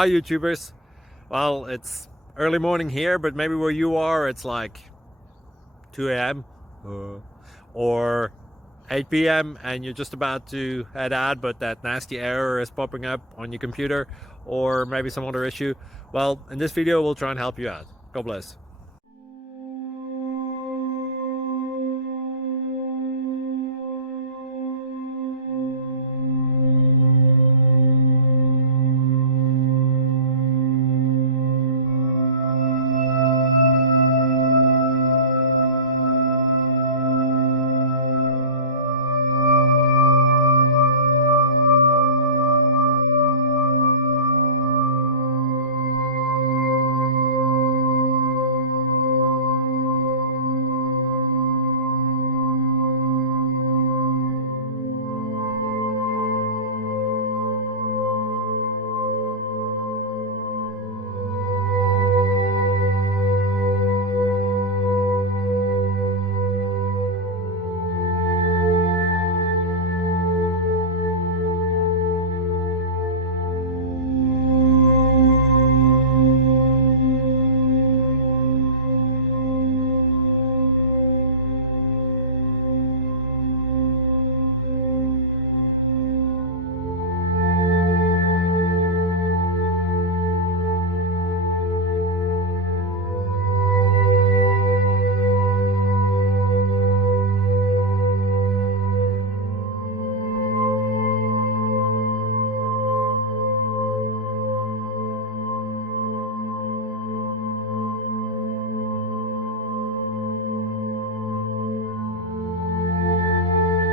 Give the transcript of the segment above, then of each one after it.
Hi YouTubers. Well, it's early morning here, but maybe where you are it's like 2 a.m. or 8 p.m. and you're just about to head out, but that nasty error is popping up on your computer, or maybe some other issue. Well, in this video we'll try and help you out. God bless.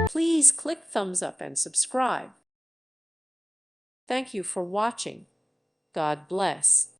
Please click thumbs up and subscribe. Thank you for watching. God bless.